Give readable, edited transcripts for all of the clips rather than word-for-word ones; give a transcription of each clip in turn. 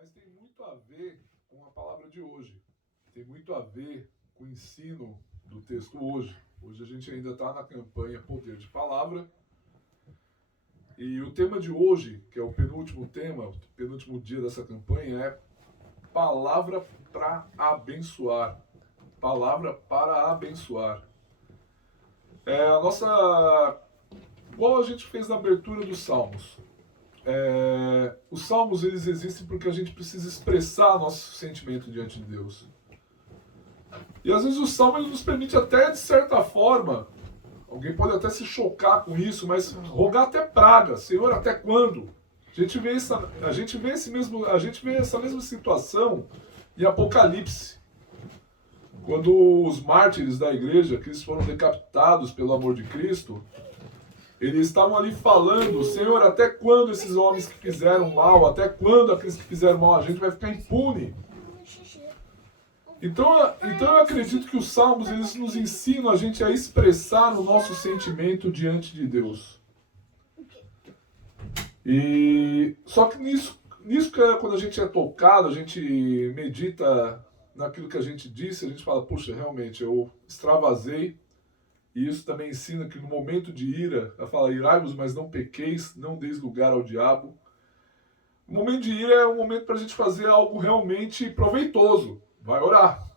mas tem muito a ver com a palavra de hoje. Tem muito a ver com o ensino do texto hoje. Hoje a gente ainda está na campanha Poder de Palavra. E o tema de hoje, que é o penúltimo tema, o penúltimo dia dessa campanha, é Palavra para abençoar. Palavra para abençoar. A nossa... Igual a gente fez na abertura dos Salmos. Os Salmos, eles existem porque a gente precisa expressar nosso sentimento diante de Deus. E às vezes o Salmo ele nos permite até, de certa forma, alguém pode até se chocar com isso, mas rogar até praga. Senhor, até quando? A gente vê essa mesma situação em Apocalipse. Quando os mártires da igreja, que eles foram decapitados pelo amor de Cristo, eles estavam ali falando, Senhor, até quando esses homens que fizeram mal, até quando aqueles que fizeram mal a gente vai ficar impune? Então eu acredito que os Salmos, eles nos ensinam a gente a expressar o nosso sentimento diante de Deus. E só que nisso que quando a gente é tocado, a gente medita naquilo que a gente disse, a gente fala, puxa, realmente, eu extravasei. E isso também ensina que no momento de ira, ela fala, irai-vos, mas não pequeis, não deis lugar ao diabo. O momento de ira é um momento para a gente fazer algo realmente proveitoso. Vai orar.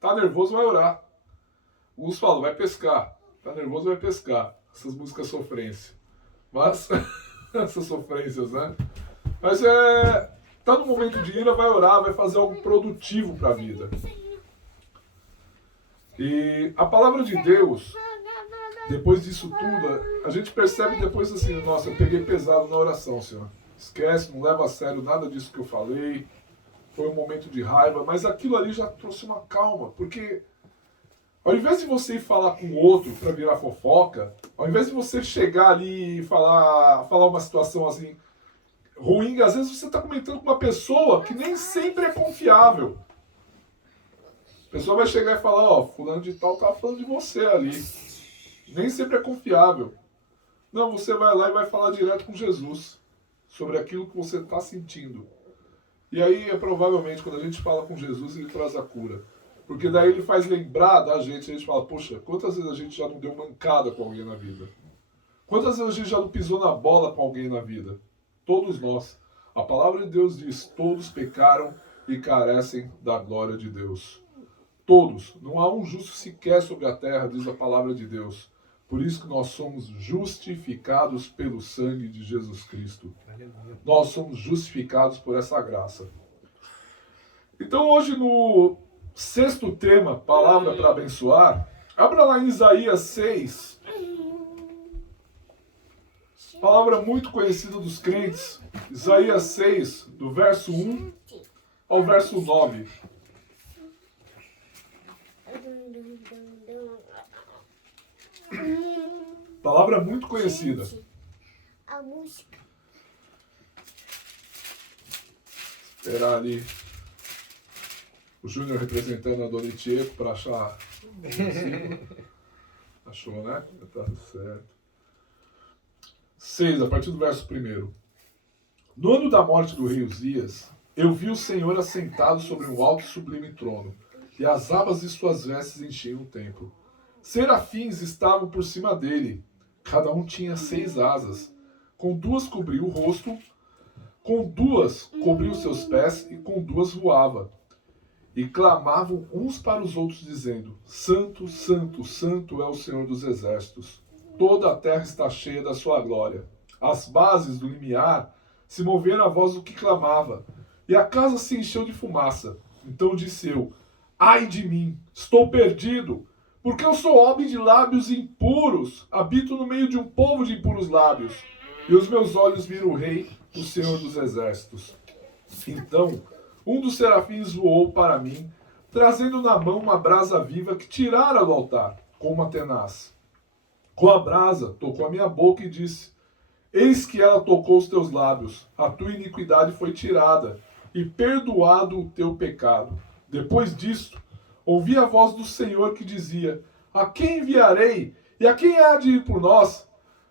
Tá nervoso, vai orar. Alguns falam, vai pescar. Tá nervoso, vai pescar. Essas músicas sofrência. Mas, essas sofrências, né? Mas tá no momento de ira, vai orar, vai fazer algo produtivo para a vida. E a palavra de Deus, depois disso tudo, a gente percebe depois assim, nossa, eu peguei pesado na oração, Senhor. Esquece, não leva a sério nada disso que eu falei. Foi um momento de raiva, mas aquilo ali já trouxe uma calma, porque ao invés de você ir falar com o outro para virar fofoca, ao invés de você chegar ali e falar uma situação assim ruim, às vezes você está comentando com uma pessoa que nem sempre é confiável. A pessoa vai chegar e falar, ó, fulano de tal tá falando de você ali. Nem sempre é confiável. Não, você vai lá e vai falar direto com Jesus sobre aquilo que você está sentindo. E aí, provavelmente, quando a gente fala com Jesus, ele traz a cura. Porque daí ele faz lembrar da gente, a gente fala, poxa, quantas vezes a gente já não deu mancada com alguém na vida? Quantas vezes a gente já não pisou na bola com alguém na vida? Todos nós. A palavra de Deus diz, todos pecaram e carecem da glória de Deus. Todos. Não há um justo sequer sobre a terra, diz a palavra de Deus. Por isso que nós somos justificados pelo sangue de Jesus Cristo. Nós somos justificados por essa graça. Então hoje no sexto tema, palavra para abençoar, abra lá em Isaías 6. Palavra muito conhecida dos crentes. Isaías 6, do verso 1 ao verso 9. Palavra muito conhecida. A música. Esperar ali o Júnior representando a Donitieco para achar. Achou, né? Tá certo. 6, a partir do verso 1. No ano da morte do rei Uzias, eu vi o Senhor assentado sobre um alto e sublime trono, e as abas de suas vestes enchiam o templo. Serafins estavam por cima dele, cada um tinha 6 asas. Com 2 cobriu o rosto, com 2 cobriu seus pés e com 2 voava. E clamavam uns para os outros, dizendo, Santo, Santo, Santo é o Senhor dos Exércitos. Toda a terra está cheia da sua glória. As bases do limiar se moveram à voz do que clamava, e a casa se encheu de fumaça. Então disse eu, ai de mim, estou perdido, porque eu sou homem de lábios impuros, habito no meio de um povo de impuros lábios, e os meus olhos viram o Rei, o Senhor dos Exércitos. Então, um dos serafins voou para mim, trazendo na mão uma brasa viva que tirara do altar, com uma tenaz. Com a brasa, tocou a minha boca e disse, eis que ela tocou os teus lábios, a tua iniquidade foi tirada, e perdoado o teu pecado. Depois disto, ouvi a voz do Senhor que dizia, a quem enviarei? E a quem há de ir por nós?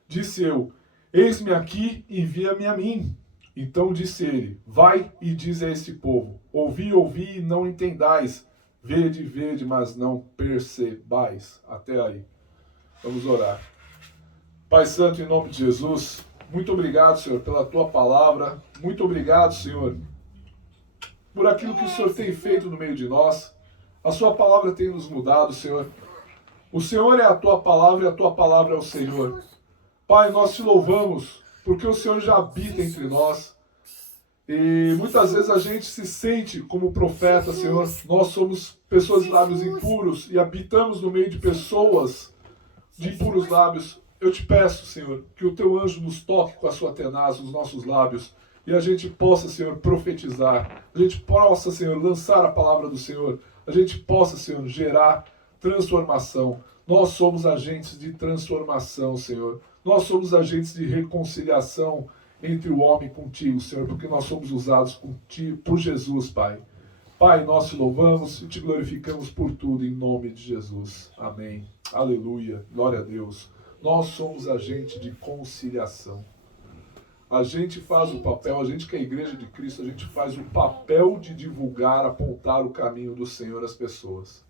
Disse eu, eis-me aqui, envia-me a mim. Então disse ele: vai e diz a este povo: ouvi, ouvi e não entendais, vede, vede, mas não percebais. Até aí. Vamos orar. Pai Santo, em nome de Jesus, muito obrigado, Senhor, pela tua palavra. Muito obrigado, Senhor, por aquilo que o Senhor tem feito no meio de nós. A sua palavra tem nos mudado, Senhor. O Senhor é a tua palavra e a tua palavra é o Senhor. Pai, nós te louvamos porque o Senhor já habita entre nós. E muitas vezes a gente se sente como profeta, Senhor. Nós somos pessoas de lábios impuros e habitamos no meio de pessoas de impuros lábios. Eu te peço, Senhor, que o teu anjo nos toque com a sua tenaz nos nossos lábios e a gente possa, Senhor, profetizar. A gente possa, Senhor, lançar a palavra do Senhor. A gente possa, Senhor, gerar transformação. Nós somos agentes de transformação, Senhor. Nós somos agentes de reconciliação entre o homem contigo, Senhor, porque nós somos usados por Jesus, Pai. Pai, nós te louvamos e te glorificamos por tudo, em nome de Jesus. Amém. Aleluia. Glória a Deus. Nós somos agentes de conciliação. A gente faz o papel, a gente que é a igreja de Cristo, a gente faz o papel de divulgar, apontar o caminho do Senhor às pessoas.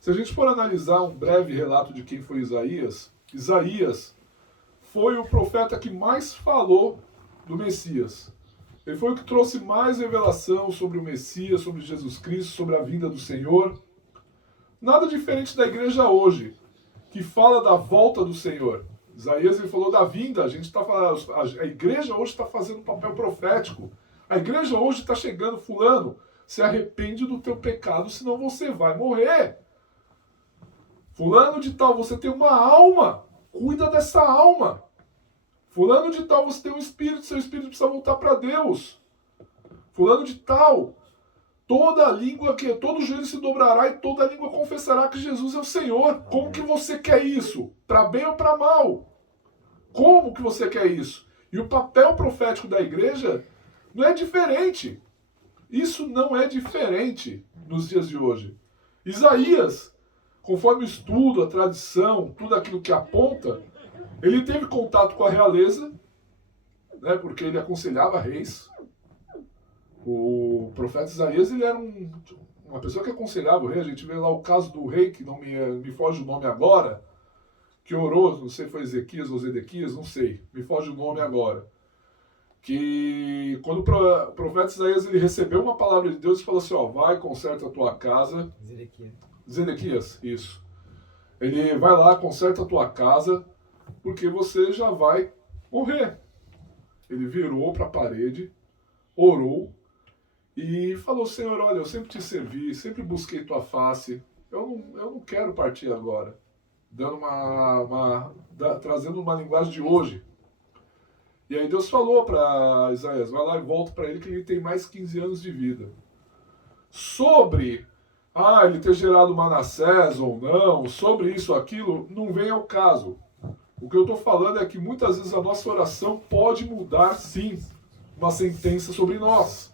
Se a gente for analisar um breve relato de quem foi Isaías, Isaías foi o profeta que mais falou do Messias. Ele foi o que trouxe mais revelação sobre o Messias, sobre Jesus Cristo, sobre a vinda do Senhor. Nada diferente da igreja hoje, que fala da volta do Senhor. Isaías ele falou da vinda, a igreja hoje está fazendo um papel profético. A igreja hoje está chegando, fulano, se arrepende do teu pecado, senão você vai morrer. Fulano de tal, você tem uma alma, cuida dessa alma. Fulano de tal, você tem um espírito, seu espírito precisa voltar para Deus. Fulano de tal, toda língua, todo joelho se dobrará e toda língua confessará que Jesus é o Senhor. Como que você quer isso? Para bem ou para mal? Como que você quer isso? E o papel profético da igreja não é diferente. Isso não é diferente nos dias de hoje. Isaías, conforme o estudo, a tradição, tudo aquilo que aponta, ele teve contato com a realeza, né, porque ele aconselhava reis. O profeta Isaías, ele era uma pessoa que aconselhava o rei. A gente vê lá o caso do rei, que não me foge o nome agora, que orou, não sei se foi Ezequias ou Zedequias, não sei, me foge o nome agora. Que quando o profeta Isaías ele recebeu uma palavra de Deus e falou assim, ó, vai, conserta a tua casa. Zedequias, isso. Ele vai lá, conserta a tua casa, porque você já vai morrer. Ele virou para a parede, orou, e falou, Senhor, olha, eu sempre te servi, sempre busquei tua face, eu não quero partir agora. Dando trazendo uma linguagem de hoje. E aí Deus falou para Isaías, vai lá e volta para ele que ele tem mais 15 anos de vida. Sobre, ele ter gerado Manassés ou não, sobre isso ou aquilo, não vem ao caso. O que eu estou falando é que muitas vezes a nossa oração pode mudar, sim, uma sentença sobre nós.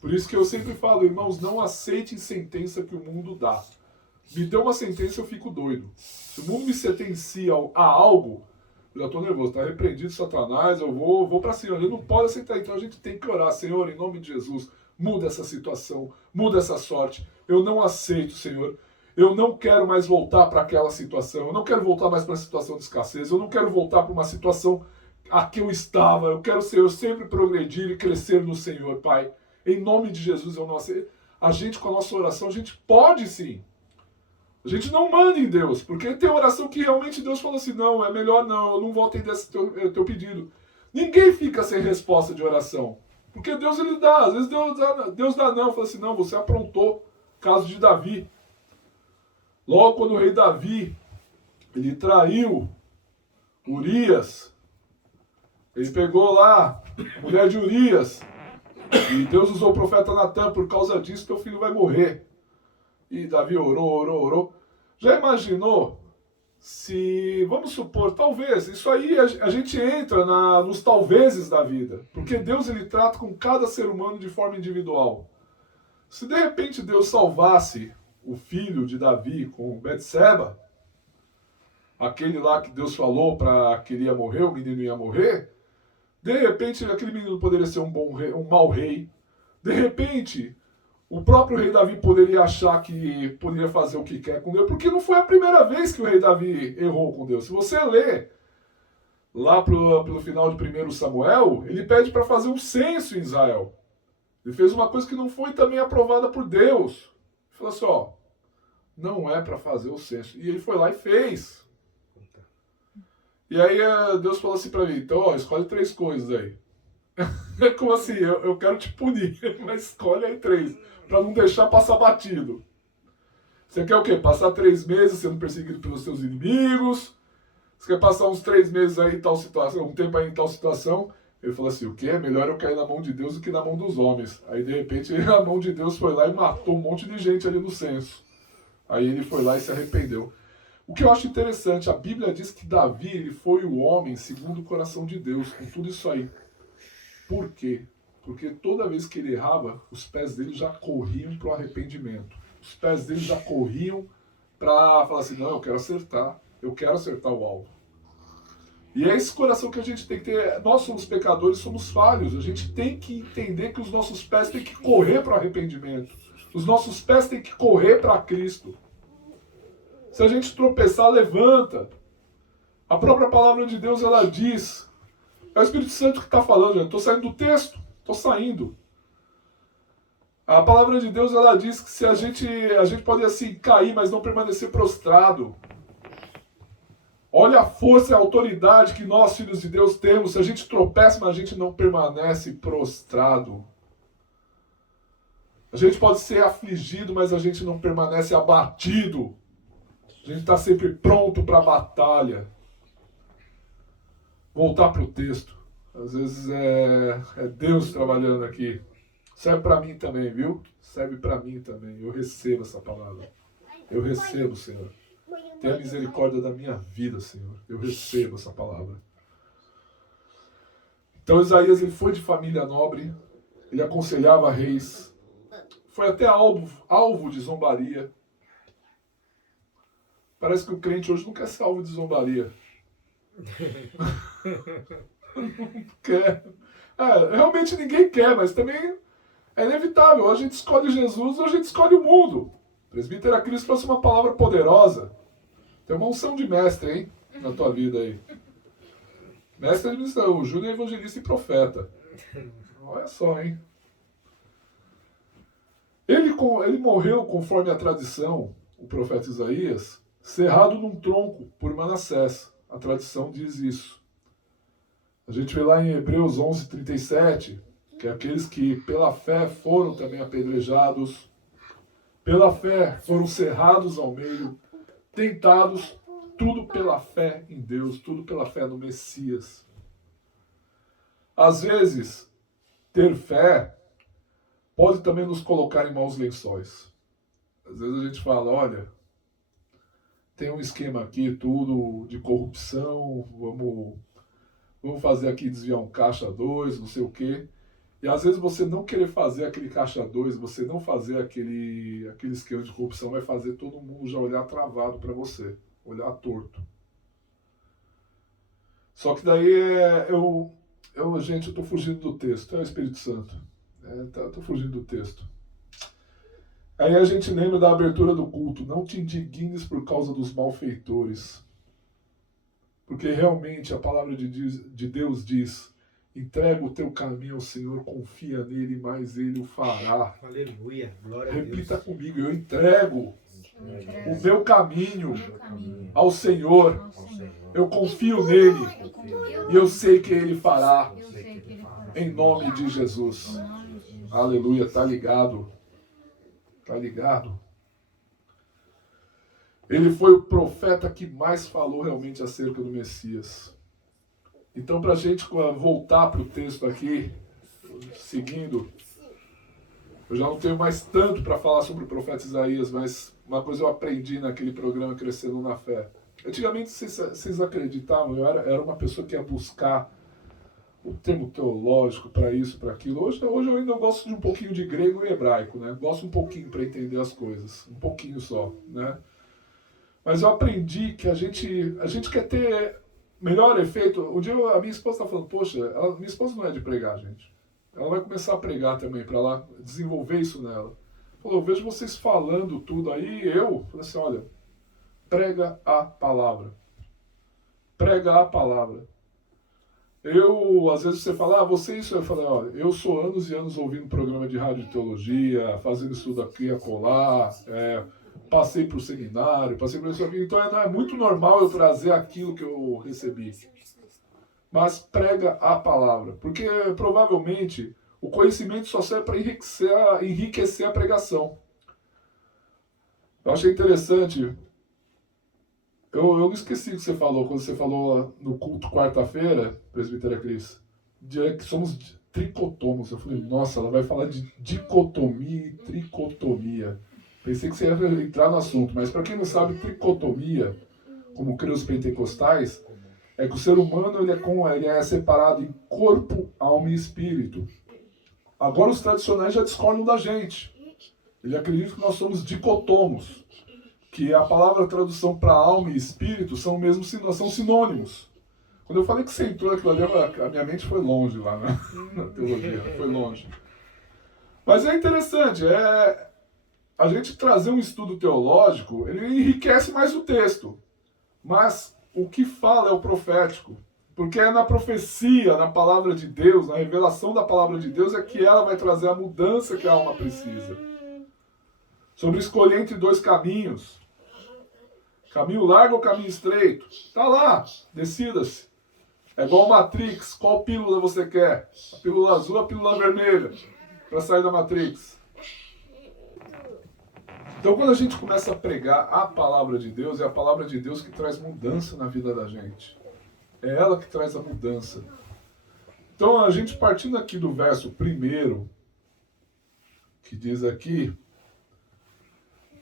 Por isso que eu sempre falo, irmãos, não aceitem sentença que o mundo dá. Me deu uma sentença, eu fico doido. Se o mundo me sentencia a algo, eu já estou nervoso, está repreendido Satanás, eu vou para cima. Ele não pode aceitar, então a gente tem que orar. Senhor, em nome de Jesus, muda essa situação, muda essa sorte. Eu não aceito, Senhor. Eu não quero mais voltar para aquela situação. Eu não quero voltar mais para a situação de escassez. Eu não quero voltar para uma situação a que eu estava. Eu quero, Senhor, sempre progredir e crescer no Senhor, Pai. Em nome de Jesus, eu não aceito. A gente, com a nossa oração, a gente pode sim. A gente não manda em Deus, porque tem oração que realmente Deus falou assim, não, é melhor não, eu não vou atender esse teu pedido. Ninguém fica sem resposta de oração. Porque Deus, ele dá. Às vezes Deus dá não. Fala assim, não, você aprontou. Caso de Davi. Logo quando o rei Davi, ele traiu Urias, ele pegou lá a mulher de Urias, e Deus usou o profeta Natan, por causa disso teu filho vai morrer. E Davi orou. Já imaginou se, vamos supor, talvez, isso aí a gente entra nos talvezes da vida, porque Deus ele trata com cada ser humano de forma individual. Se de repente Deus salvasse o filho de Davi com Betseba, aquele lá que Deus falou para que ele ia morrer, o menino ia morrer, De repente, aquele menino poderia ser um bom rei, um mau rei. De repente, o próprio rei Davi poderia achar que poderia fazer o que quer com Deus, porque não foi a primeira vez que o rei Davi errou com Deus. Se você ler lá pelo final de 1 Samuel, ele pede para fazer um censo em Israel. Ele fez uma coisa que não foi também aprovada por Deus. Ele falou assim, ó, não é para fazer o censo. E ele foi lá e fez. E aí Deus falou assim para mim, então, ó, escolhe 3 coisas aí. Como assim? Eu quero te punir, mas escolhe aí 3, para não deixar passar batido. Você quer o quê? Passar 3 meses sendo perseguido pelos seus inimigos? Você quer passar uns 3 meses aí em tal situação, um tempo aí em tal situação? Ele falou assim, o quê? Melhor eu cair na mão de Deus do que na mão dos homens. Aí, de repente, a mão de Deus foi lá e matou um monte de gente ali no censo. Aí ele foi lá e se arrependeu. O que eu acho interessante, a Bíblia diz que Davi ele foi o homem segundo o coração de Deus, com tudo isso aí. Por quê? Porque toda vez que ele errava, os pés dele já corriam para o arrependimento. Os pés dele já corriam para falar assim, não, eu quero acertar o alvo. E é esse coração que a gente tem que ter. Nós somos pecadores, somos falhos. A gente tem que entender que os nossos pés têm que correr para o arrependimento. Os nossos pés têm que correr para Cristo. Se a gente tropeçar, levanta. A própria palavra de Deus, ela diz. É o Espírito Santo que está falando. Eu estou saindo do texto. Estou saindo. A palavra de Deus, ela diz que se a gente pode assim cair, mas não permanecer prostrado. Olha a força e a autoridade que nós, filhos de Deus, temos. Se a gente tropeça, mas a gente não permanece prostrado. A gente pode ser afligido, mas a gente não permanece abatido. A gente está sempre pronto para a batalha. Voltar para o texto. Às vezes é Deus trabalhando aqui. Serve para mim também, viu? Serve para mim também. Eu recebo essa palavra. Eu recebo, Senhor. Tenha misericórdia da minha vida, Senhor. Eu recebo essa palavra. Então Isaías ele foi de família nobre. Ele aconselhava reis. Foi até alvo de zombaria. Parece que o crente hoje não quer ser alvo de zombaria. Não quer. Realmente ninguém quer, mas também é inevitável. Ou a gente escolhe Jesus ou a gente escolhe o mundo. O presbítero Cristo trouxe uma palavra poderosa. Tem uma unção de mestre, hein? Na tua vida aí. Mestre administrador, o Júnior é evangelista e profeta. Olha só, hein? Ele morreu, conforme a tradição, o profeta Isaías, cerrado num tronco por Manassés. A tradição diz isso. A gente vê lá em Hebreus 11:37, que aqueles que pela fé foram também apedrejados, pela fé foram cerrados ao meio, tentados, tudo pela fé em Deus, tudo pela fé no Messias. Às vezes, ter fé pode também nos colocar em maus lençóis. Às vezes a gente fala, olha, tem um esquema aqui, tudo de corrupção, vamos fazer aqui desviar um caixa 2, não sei o quê. E às vezes você não querer fazer aquele caixa 2, você não fazer aquele esquema de corrupção, vai fazer todo mundo já olhar travado para você, olhar torto. Só que daí gente, eu estou fugindo do texto, é o Espírito Santo. Estou fugindo do texto. Aí a gente lembra da abertura do culto, não te indignes por causa dos malfeitores. Porque realmente a palavra de Deus diz, entrega o teu caminho ao Senhor, confia nele, mas ele o fará. Aleluia, glória a Deus. Repita comigo, eu entrego o meu caminho ao Senhor. Eu confio nele e eu sei que ele fará. Em nome de Jesus. Aleluia, tá ligado? Tá ligado? Ele foi o profeta que mais falou realmente acerca do Messias. Então, para a gente voltar para o texto aqui, seguindo, eu já não tenho mais tanto para falar sobre o profeta Isaías, mas uma coisa eu aprendi naquele programa Crescendo na Fé. Antigamente, vocês acreditavam, eu era uma pessoa que ia buscar o termo teológico para isso, para aquilo. Hoje eu ainda gosto de um pouquinho de grego e hebraico, né? Gosto um pouquinho para entender as coisas, um pouquinho só, né? Mas eu aprendi que a gente quer ter melhor efeito, um dia a minha esposa está falando, poxa, minha esposa não é de pregar, gente. Ela vai começar a pregar também, para ela desenvolver isso nela. Falou, eu vejo vocês falando tudo aí, eu falei assim, olha, prega a palavra. Prega a palavra. Às vezes você fala, você isso, eu falo, olha, eu sou anos e anos ouvindo programa de rádio de teologia, fazendo estudo aqui, acolá, passei por seminário, passei por isso aqui, então é muito normal eu trazer aquilo que eu recebi. Mas prega a palavra, porque provavelmente o conhecimento só serve para enriquecer a pregação. Eu achei interessante, eu não esqueci o que você falou, quando você falou no culto quarta-feira, presbítera Cris, que somos tricotomos. Eu falei, nossa, ela vai falar de dicotomia e tricotomia. Pensei que você ia entrar no assunto, mas para quem não sabe, tricotomia, como criam os pentecostais, é que o ser humano ele é separado em corpo, alma e espírito. Agora os tradicionais já discordam da gente. Ele acredita que nós somos dicotomos, que a palavra tradução para alma e espírito são sinônimos. Quando eu falei que você entrou naquilo ali, a minha mente foi longe lá na teologia, foi longe. Mas é interessante, a gente trazer um estudo teológico, ele enriquece mais o texto. Mas o que fala é o profético. Porque é na profecia, na palavra de Deus, na revelação da palavra de Deus, é que ela vai trazer a mudança que a alma precisa. Sobre escolher entre dois caminhos. Caminho largo ou caminho estreito? Tá lá, decida-se. É igual Matrix, qual pílula você quer? A pílula azul ou a pílula vermelha? Para sair da Matrix. Então quando a gente começa a pregar a palavra de Deus, é a palavra de Deus que traz mudança na vida da gente. É ela que traz a mudança. Então a gente partindo aqui do verso 1, que diz aqui,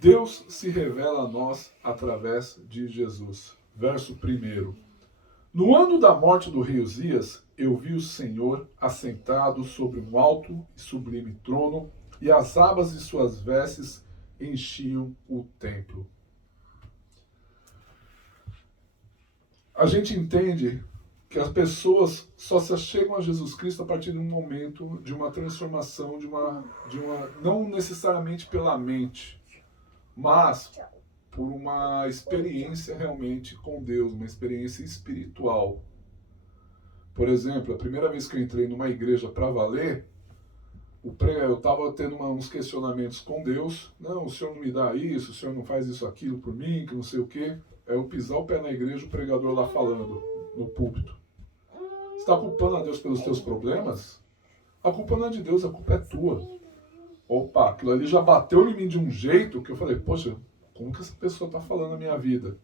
Deus se revela a nós através de Jesus. Verso 1. No ano da morte do rei Uzias, eu vi o Senhor assentado sobre um alto e sublime trono, e as abas de suas vestes enchiam o templo. A gente entende que as pessoas só se achegam a Jesus Cristo a partir de um momento de uma transformação, não necessariamente pela mente, mas por uma experiência realmente com Deus, uma experiência espiritual. Por exemplo, a primeira vez que eu entrei numa igreja para valer, eu estava tendo uns questionamentos com Deus. Não, o Senhor não me dá isso, o Senhor não faz isso, aquilo por mim, que não sei o quê. É eu pisar o pé na igreja, o pregador lá falando, no púlpito. Você está culpando a Deus pelos teus problemas? A culpa não é de Deus, a culpa é tua. Opa, aquilo ali já bateu em mim de um jeito que eu falei, poxa, como que essa pessoa está falando na minha vida?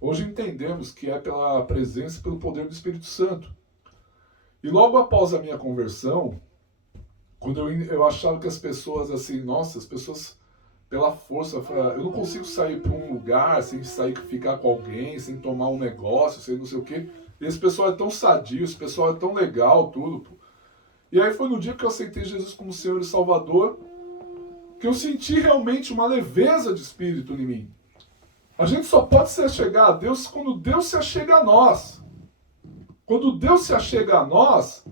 Hoje entendemos que é pela presença e pelo poder do Espírito Santo. E logo após a minha conversão, quando eu achava que as pessoas, assim, nossa, as pessoas, pela força, eu não consigo sair para um lugar sem ficar com alguém, sem tomar um negócio, sem não sei o quê. E esse pessoal é tão sadio, esse pessoal é tão legal, tudo. E aí foi no dia que eu aceitei Jesus como Senhor e Salvador, que eu senti realmente uma leveza de espírito em mim. A gente só pode se achegar a Deus quando Deus se achega a nós. Quando Deus se achega a nós,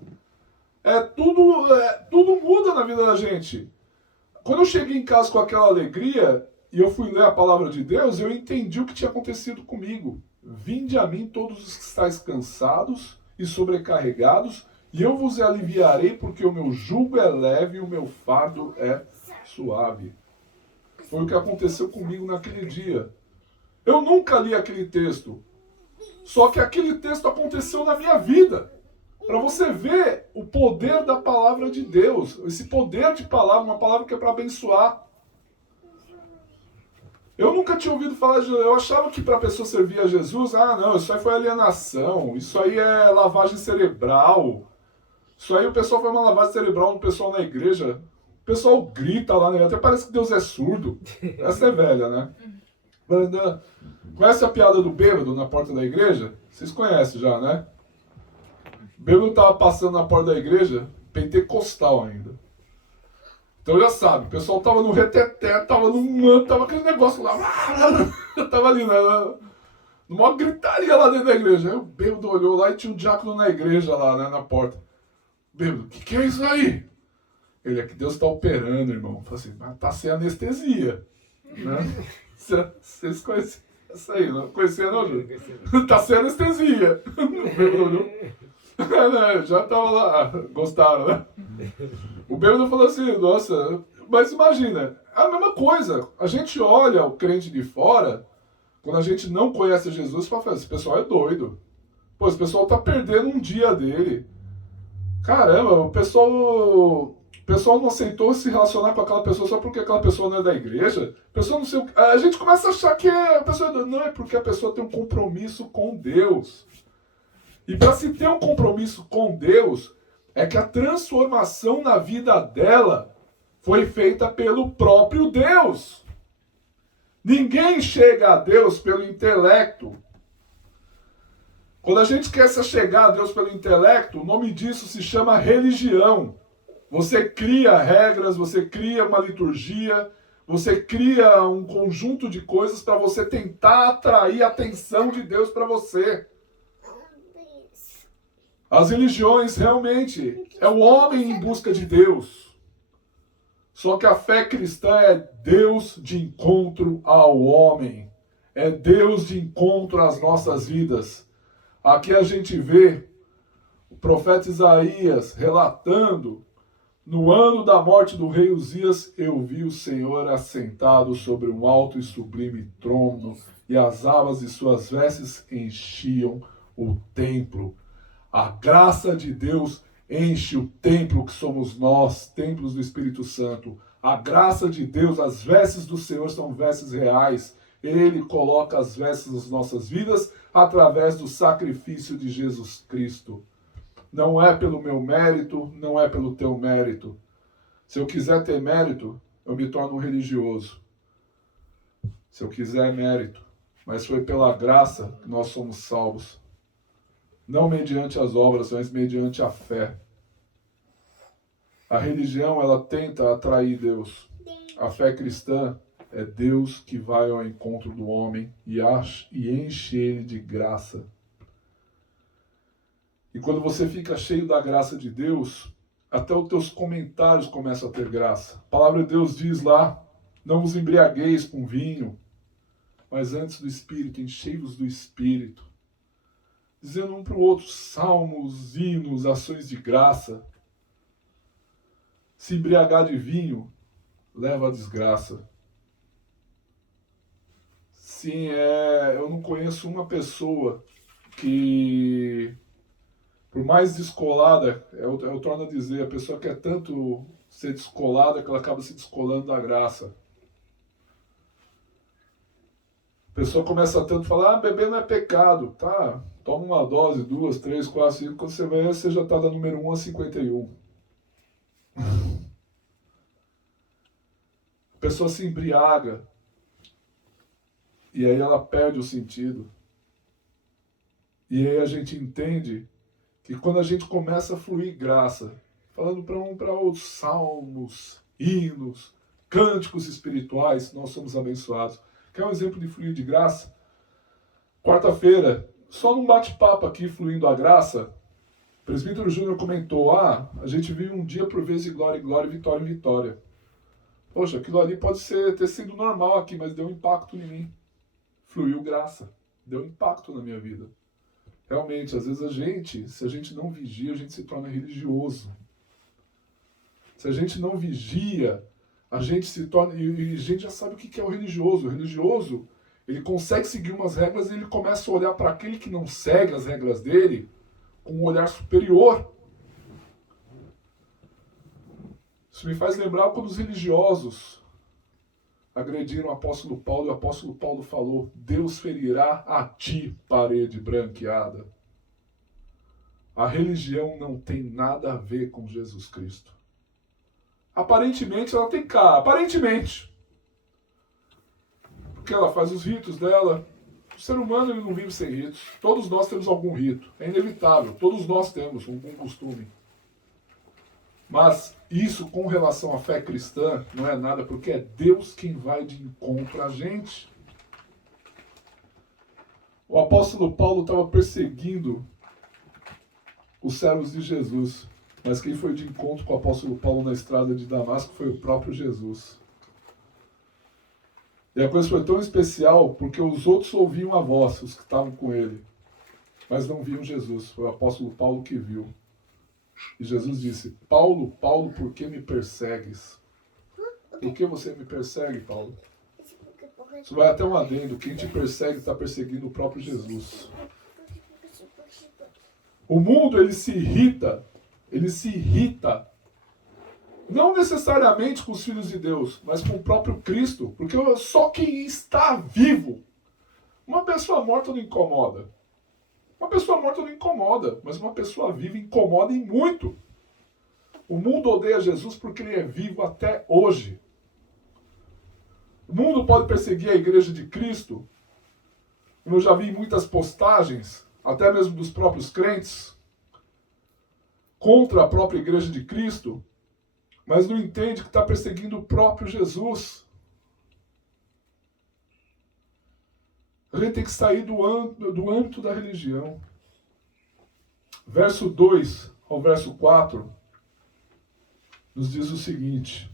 tudo muda na vida da gente. Quando eu cheguei em casa com aquela alegria e eu fui ler a palavra de Deus, eu entendi o que tinha acontecido comigo. Vinde a mim todos os que estáis cansados e sobrecarregados, e eu vos aliviarei, porque o meu jugo é leve e o meu fardo é suave. Foi o que aconteceu comigo naquele dia. Eu nunca li aquele texto, só que aquele texto aconteceu na minha vida. Para você ver o poder da palavra de Deus, esse poder de palavra, uma palavra que é para abençoar. Eu nunca tinha ouvido falar de... Eu achava que para a pessoa servir a Jesus, não, isso aí foi alienação, isso aí é lavagem cerebral. Isso aí o pessoal foi uma lavagem cerebral no pessoal na igreja. O pessoal grita lá, né? Até parece que Deus é surdo. Essa é velha, né? Conhece a piada do bêbado na porta da igreja? Vocês conhecem já, né? O bêbado estava passando na porta da igreja, pentecostal ainda. Então já sabe, o pessoal tava no reteté, tava no manto, tava aquele negócio lá. Tava ali, né? Uma gritaria lá dentro da igreja. Aí o bêbado olhou lá e tinha um diácono na igreja lá, né, na porta. Bêbado, o que é isso aí? Ele, é que Deus está operando, irmão. Falei assim, mas tá sem anestesia. Né? Vocês conhecem isso aí? Não conhecia não, Júlio? Tá sem anestesia. O bêbado olhou. Já tava lá. Gostaram, né? O bêbado falou assim, nossa, mas imagina, é a mesma coisa. A gente olha o crente de fora, quando a gente não conhece Jesus, e fala, esse pessoal é doido. Pô, esse pessoal tá perdendo um dia dele. Caramba, o pessoal não aceitou se relacionar com aquela pessoa só porque aquela pessoa não é da igreja. A pessoa não sei, a gente começa a achar que a pessoa não é porque a pessoa tem um compromisso com Deus. E para se ter um compromisso com Deus, é que a transformação na vida dela foi feita pelo próprio Deus. Ninguém chega a Deus pelo intelecto. Quando a gente quer se chegar a Deus pelo intelecto, o nome disso se chama religião. Você cria regras, você cria uma liturgia, você cria um conjunto de coisas para você tentar atrair a atenção de Deus para você. As religiões realmente é o homem em busca de Deus. Só que a fé cristã é Deus de encontro ao homem. É Deus de encontro às nossas vidas. Aqui a gente vê o profeta Isaías relatando: no ano da morte do rei Uzias, eu vi o Senhor assentado sobre um alto e sublime trono, e as abas de suas vestes enchiam o templo. A graça de Deus enche o templo que somos nós, templos do Espírito Santo. A graça de Deus, as vestes do Senhor são vestes reais. Ele coloca as vestes nas nossas vidas através do sacrifício de Jesus Cristo. Não é pelo meu mérito, não é pelo teu mérito. Se eu quiser ter mérito, eu me torno um religioso. Se eu quiser mérito, mas foi pela graça que nós somos salvos. Não mediante as obras, mas mediante a fé. A religião, ela tenta atrair Deus. A fé cristã é Deus que vai ao encontro do homem e enche ele de graça. E quando você fica cheio da graça de Deus, até os teus comentários começam a ter graça. A palavra de Deus diz lá: não vos embriagueis com vinho, mas antes do Espírito, enchei-vos do Espírito. Dizendo um para o outro salmos, hinos, ações de graça. Se embriagar de vinho leva à desgraça. Sim, eu não conheço uma pessoa que, por mais descolada, eu torno a dizer, a pessoa quer tanto ser descolada que ela acaba se descolando da graça. A pessoa começa tanto a falar, beber não é pecado, tá? Toma uma dose, 2, 3, 4, 5, quando você vê, você já está da número 1 a 51. A pessoa se embriaga e aí ela perde o sentido. E aí a gente entende que quando a gente começa a fluir graça, falando para um para outro, salmos, hinos, cânticos espirituais, nós somos abençoados. Quer um exemplo de fluir de graça? Quarta-feira, só num bate-papo aqui, fluindo a graça, o presbítero Júnior comentou, a gente vive um dia por vez de glória em glória, vitória em vitória. Poxa, aquilo ali pode ter sido normal aqui, mas deu impacto em mim. Fluiu graça, deu impacto na minha vida. Realmente, às vezes se a gente não vigia, a gente se torna religioso. Se a gente não vigia, a gente se torna... E a gente já sabe o que é o religioso. O religioso, ele consegue seguir umas regras e ele começa a olhar para aquele que não segue as regras dele com um olhar superior. Isso me faz lembrar quando os religiosos agrediram o apóstolo Paulo e o apóstolo Paulo falou: Deus ferirá a ti, parede branqueada. A religião não tem nada a ver com Jesus Cristo. Aparentemente ela tem cara, aparentemente. Porque ela faz os ritos dela. O ser humano ele não vive sem ritos. Todos nós temos algum rito. É inevitável. Todos nós temos um costume. Mas isso com relação à fé cristã não é nada, porque é Deus quem vai de encontro a gente. O apóstolo Paulo estava perseguindo os servos de Jesus. Mas quem foi de encontro com o apóstolo Paulo na estrada de Damasco foi o próprio Jesus. E a coisa foi tão especial porque os outros ouviam a voz, os que estavam com ele, mas não viam Jesus. Foi o apóstolo Paulo que viu. E Jesus disse: Paulo, Paulo, por que me persegues? Por que você me persegue, Paulo? Isso vai até um adendo. Quem te persegue está perseguindo o próprio Jesus. O mundo, ele se irrita, não necessariamente com os filhos de Deus, mas com o próprio Cristo, porque só quem está vivo, uma pessoa morta não incomoda. Uma pessoa morta não incomoda, mas uma pessoa viva incomoda em muito. O mundo odeia Jesus porque ele é vivo até hoje. O mundo pode perseguir a igreja de Cristo, como eu já vi em muitas postagens, até mesmo dos próprios crentes, contra a própria igreja de Cristo, mas não entende que está perseguindo o próprio Jesus. A gente tem que sair do âmbito da religião. Verso 2 ao verso 4 nos diz o seguinte: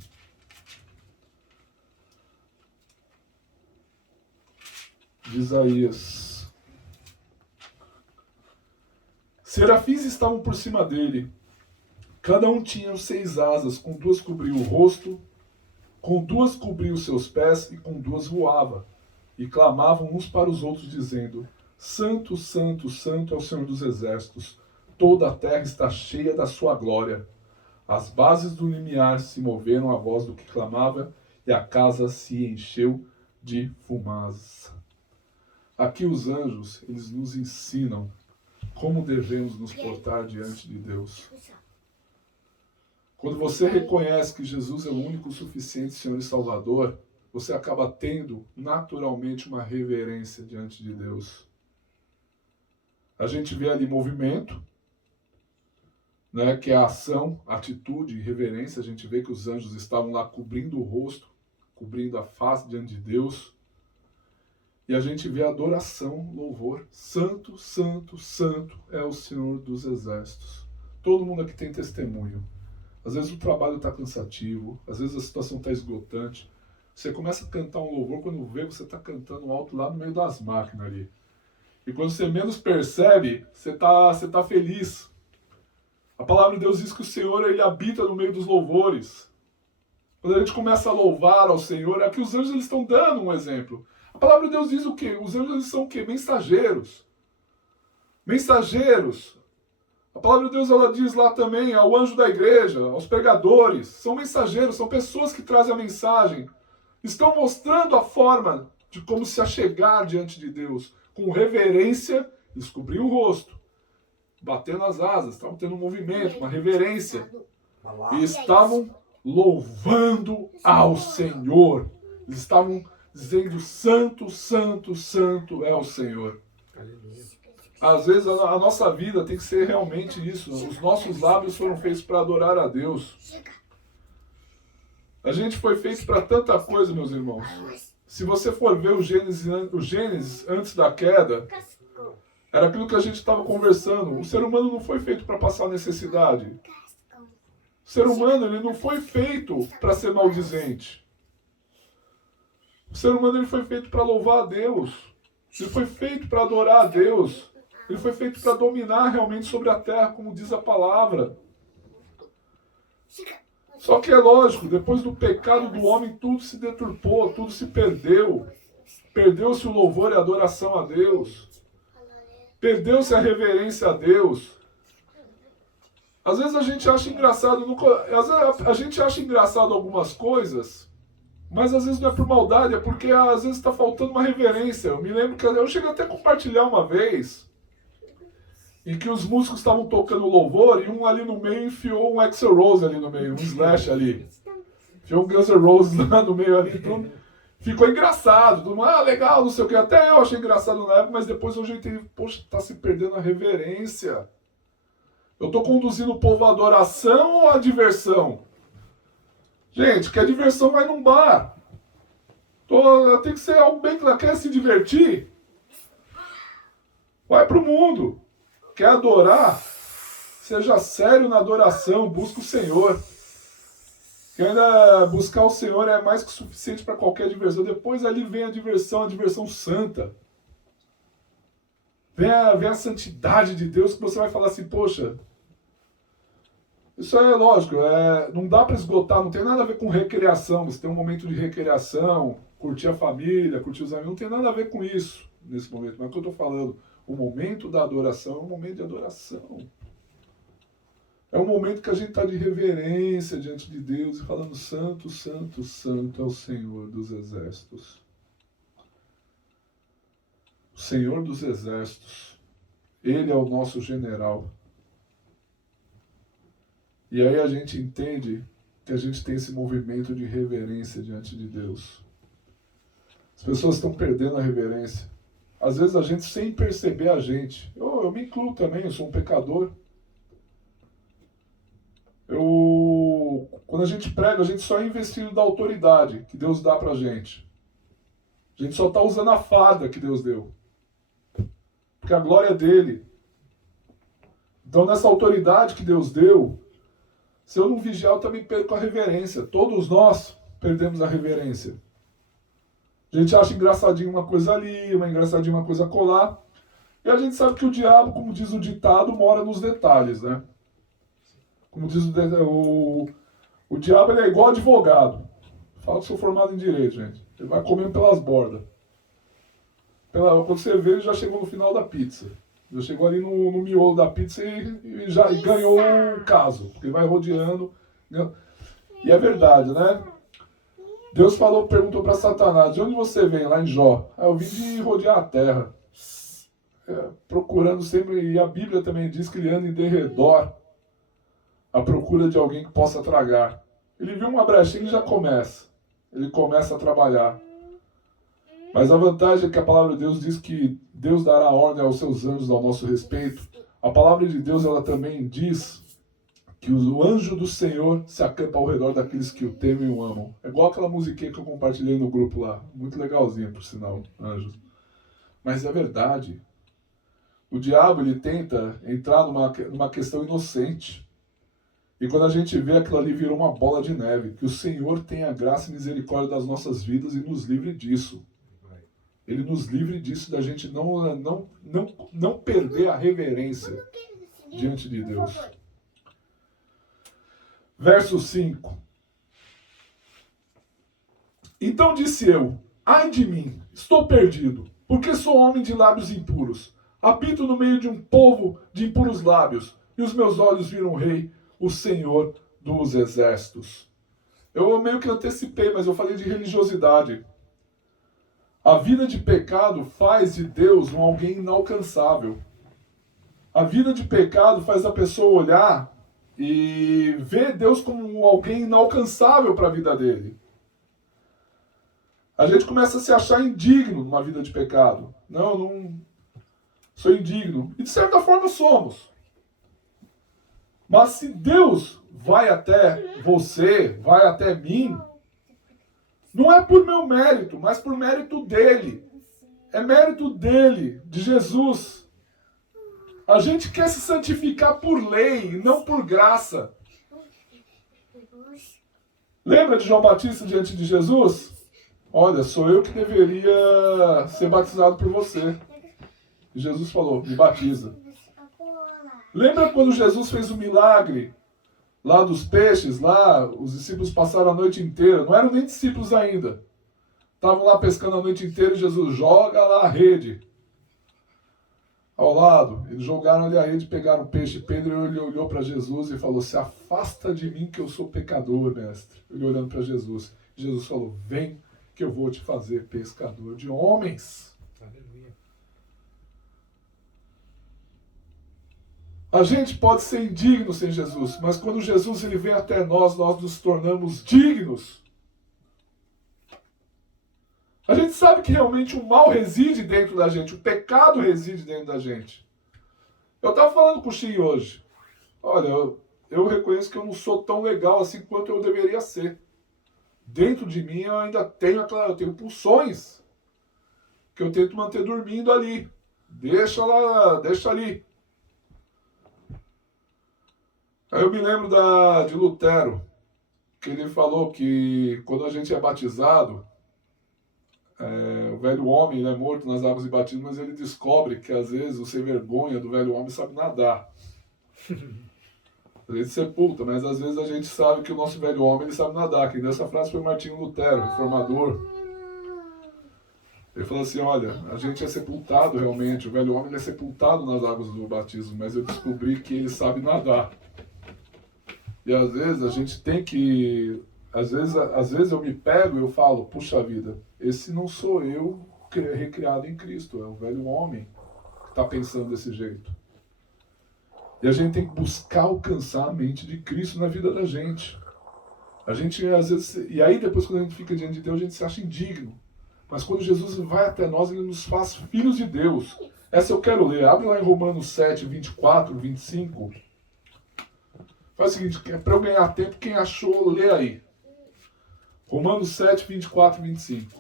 de Isaías: serafins estavam por cima dele, cada um tinha 6 asas, com 2 cobria o rosto, com 2 cobria os seus pés e com 2 voava. E clamavam uns para os outros, dizendo: Santo, Santo, Santo é o Senhor dos Exércitos, toda a terra está cheia da sua glória. As bases do limiar se moveram à voz do que clamava, e a casa se encheu de fumaça. Aqui os anjos, eles nos ensinam como devemos nos portar diante de Deus. Quando você reconhece que Jesus é o único suficiente Senhor e Salvador, você acaba tendo naturalmente uma reverência diante de Deus. A gente vê ali movimento, né, que é a ação, atitude e reverência. A gente vê que os anjos estavam lá cobrindo o rosto, cobrindo a face diante de Deus. E a gente vê a adoração, louvor. Santo, Santo, Santo é o Senhor dos Exércitos. Todo mundo aqui tem testemunho. Às vezes o trabalho está cansativo, às vezes a situação está esgotante. Você começa a cantar um louvor, quando vê, você está cantando alto lá no meio das máquinas ali. E quando você menos percebe, você tá feliz. A palavra de Deus diz que o Senhor, ele habita no meio dos louvores. Quando a gente começa a louvar ao Senhor, aqui os anjos eles estão dando um exemplo. A palavra de Deus diz o quê? Os anjos eles são o quê? Mensageiros. Mensageiros. A palavra de Deus ela diz lá também ao anjo da igreja, aos pregadores. São mensageiros, são pessoas que trazem a mensagem. Estão mostrando a forma de como se achegar diante de Deus. Com reverência, eles cobriam o rosto, batendo as asas, estavam tendo um movimento, uma reverência. E estavam louvando ao Senhor. Eles estavam dizendo: Santo, Santo, Santo é o Senhor. Às vezes a nossa vida tem que ser realmente isso. Os nossos lábios foram feitos para adorar a Deus. A gente foi feito para tanta coisa, meus irmãos. Se você for ver o Gênesis antes da queda, era aquilo que a gente estava conversando. O ser humano não foi feito para passar necessidade. O ser humano ele não foi feito para ser maldizente. O ser humano ele foi feito para louvar a Deus. Ele foi feito para adorar a Deus. Ele foi feito para dominar realmente sobre a terra, como diz a palavra. Só que é lógico, depois do pecado do homem, tudo se deturpou, tudo se perdeu. Perdeu-se o louvor e a adoração a Deus. Perdeu-se a reverência a Deus. Às vezes a gente acha engraçado, a gente acha engraçado algumas coisas, mas às vezes não é por maldade, é porque às vezes está faltando uma reverência. Eu me lembro que eu cheguei até a compartilhar uma vez, em que os músicos estavam tocando louvor e um ali no meio enfiou um Axl Rose ali no meio, um Slash ali. Enfiou um Guns N' Roses lá no meio ali, tudo. Ficou engraçado, tudo, legal, não sei o que. Até eu achei engraçado na época, mas depois eu entendi, poxa, tá se perdendo a reverência. Eu tô conduzindo o povo à adoração ou à diversão? Gente, quer diversão, vai num bar. Tem que ser algo bem claro. Quer se divertir? Vai para o mundo. Quer adorar? Seja sério na adoração, busca o Senhor. Que ainda buscar o Senhor é mais que suficiente para qualquer diversão. Depois ali vem a diversão santa. Vem a santidade de Deus, que você vai falar assim, poxa, isso é lógico, não dá para esgotar, não tem nada a ver com recreação. Você tem um momento de recreação, curtir a família, curtir os amigos, não tem nada a ver com isso nesse momento. Mas o que eu estou falando, o momento da adoração é um momento de adoração. É um momento que a gente está de reverência diante de Deus e falando, santo, santo, santo é o Senhor dos exércitos. O Senhor dos exércitos. Ele é o nosso general. E aí a gente entende que a gente tem esse movimento de reverência diante de Deus. As pessoas estão perdendo a reverência. Às vezes a gente, sem perceber a gente. Eu me incluo também, eu sou um pecador. Quando a gente prega, a gente só é investido da autoridade que Deus dá pra gente. A gente só está usando a farda que Deus deu. Porque a glória é dele. Então nessa autoridade que Deus deu, se eu não vigiar, eu também perco a reverência. Todos nós perdemos a reverência. A gente acha engraçadinho uma coisa ali, engraçadinho uma coisa colar. E a gente sabe que o diabo, como diz o ditado, mora nos detalhes, né? Como diz o diabo, ele é igual advogado. Fala que sou formado em direito, gente. Ele vai comendo pelas bordas. Quando você vê, ele já chegou no final da pizza. Já chegou ali no miolo da pizza e já ganhou o caso. Porque ele vai rodeando. Né? E é verdade, né? Deus perguntou para Satanás, de onde você vem? Lá em Jó. Eu vim de rodear a terra. Procurando sempre, e a Bíblia também diz que ele anda em derredor à procura de alguém que possa tragar. Ele viu uma brechinha e já começa. Ele começa a trabalhar. Mas a vantagem é que a palavra de Deus diz que Deus dará ordem aos seus anjos ao nosso respeito. A palavra de Deus, ela também diz que o anjo do Senhor se acampa ao redor daqueles que o temem e o amam. É igual aquela musiquinha que eu compartilhei no grupo lá. Muito legalzinha, por sinal, anjos. Mas é verdade. O diabo, ele tenta entrar numa questão inocente. E quando a gente vê, aquilo ali virou uma bola de neve. Que o Senhor tenha graça e misericórdia das nossas vidas e nos livre disso. Ele nos livre disso, da gente não perder a reverência diante de Deus. Verso 5. Então disse eu, ai de mim, estou perdido, porque sou homem de lábios impuros. Habito no meio de um povo de impuros lábios, e os meus olhos viram o Rei, o Senhor dos exércitos. Eu meio que antecipei, mas eu falei de religiosidade. A vida de pecado faz de Deus um alguém inalcançável. A vida de pecado faz a pessoa olhar e ver Deus como alguém inalcançável para a vida dele. A gente começa a se achar indigno numa vida de pecado. Não sou indigno. E de certa forma somos. Mas se Deus vai até você, vai até mim, não é por meu mérito, mas por mérito dele. É mérito dele, de Jesus. A gente quer se santificar por lei, não por graça. Lembra de João Batista diante de Jesus? Olha, sou eu que deveria ser batizado por você. E Jesus falou, me batiza. Lembra quando Jesus fez o milagre lá dos peixes, lá os discípulos passaram a noite inteira, não eram nem discípulos ainda. Estavam lá pescando a noite inteira e Jesus joga lá a rede ao lado. Eles jogaram ali a rede, pegaram o peixe. Pedro ele olhou para Jesus e falou, se afasta de mim que eu sou pecador, mestre. Ele olhando para Jesus. Jesus falou, vem que eu vou te fazer pescador de homens. Aleluia. A gente pode ser indigno sem Jesus, mas quando Jesus ele vem até nós nos tornamos dignos. A gente sabe que realmente o mal reside dentro da gente, o pecado reside dentro da gente. Eu estava falando com o Xi hoje. Olha, eu reconheço que eu não sou tão legal assim quanto eu deveria ser. Dentro de mim eu ainda tenho pulsões que eu tento manter dormindo ali. Deixa lá, deixa ali. Aí eu me lembro de Lutero, que ele falou que quando a gente é batizado, o velho homem ele é morto nas águas de batismo, mas ele descobre que às vezes o sem vergonha do velho homem sabe nadar. A gente sepulta, mas às vezes a gente sabe que o nosso velho homem ele sabe nadar. Quem deu essa frase foi Martinho Lutero, reformador. Ele falou assim, olha, a gente é sepultado realmente, o velho homem ele é sepultado nas águas do batismo, mas eu descobri que ele sabe nadar. E às vezes a gente tem que... Às vezes eu me pego e eu falo, puxa vida, esse não sou eu recriado em Cristo, é o velho homem que está pensando desse jeito. E a gente tem que buscar alcançar a mente de Cristo na vida da gente. A gente às vezes... E aí depois quando a gente fica diante de Deus, a gente se acha indigno. Mas quando Jesus vai até nós, ele nos faz filhos de Deus. Essa eu quero ler. Abre lá em Romanos 7, 24, 25. Faz o seguinte, para eu ganhar tempo, quem achou, lê aí. Romanos 7, 24 e 25.